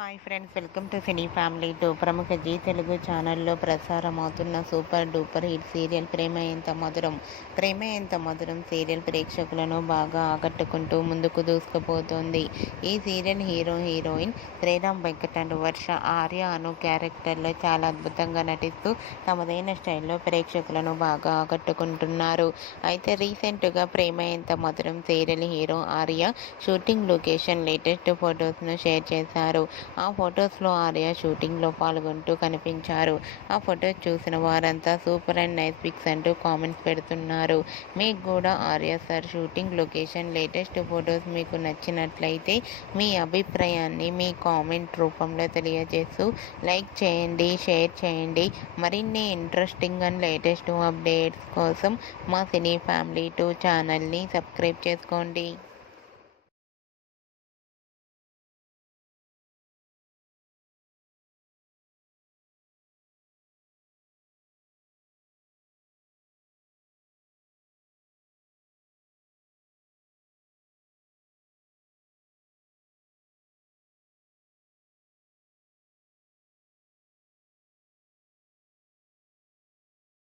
Hi friends, welcome to cine family 2. ప్రముఖ G Telugu ఛానల్లో ప్రసారం అవుతున్న సూపర్ డూపర్ హిట్ సీరియల్ ప్రేమ ఎంత మధురం. ప్రేమ ఎంత మధురం సీరియల్ ప్రేక్షకులను బాగా ఆకట్టుకుంటూ ముందుకు దూసుకుపోతోంది. ఈ serial heroine Sriram Venkat and Varsha Arya Anu క్యారెక్టర్లో చాలా అద్భుతంగా నటిస్తూ తమదైన స్టైల్లో ప్రేక్షకులను బాగా ఆకట్టుకుంటున్నారు. అయితే రీసెంట్గా Prema Entha Madhuram serial hero Arya shooting location latest ఫొటోస్ను షేర్ చేశారు. ఆ ఫొటోస్లో ఆర్య షూటింగ్లో పాల్గొంటూ కనిపించారు. ఆ ఫొటోస్ చూసిన వారంతా సూపర్ అండ్ నైస్ పిక్స్ అంటూ కామెంట్స్ పెడుతున్నారు. మీకు కూడా Arya sir shooting location latest photos మీకు నచ్చినట్లయితే మీ అభిప్రాయాన్ని మీ కామెంట్ రూపంలో తెలియజేస్తూ లైక్ చేయండి, షేర్ చేయండి. మరిన్ని ఇంట్రెస్టింగ్ అండ్ లేటెస్ట్ అప్డేట్స్ కోసం మా సినీ ఫ్యామిలీ 2 ఛానల్ని సబ్స్క్రైబ్ చేసుకోండి.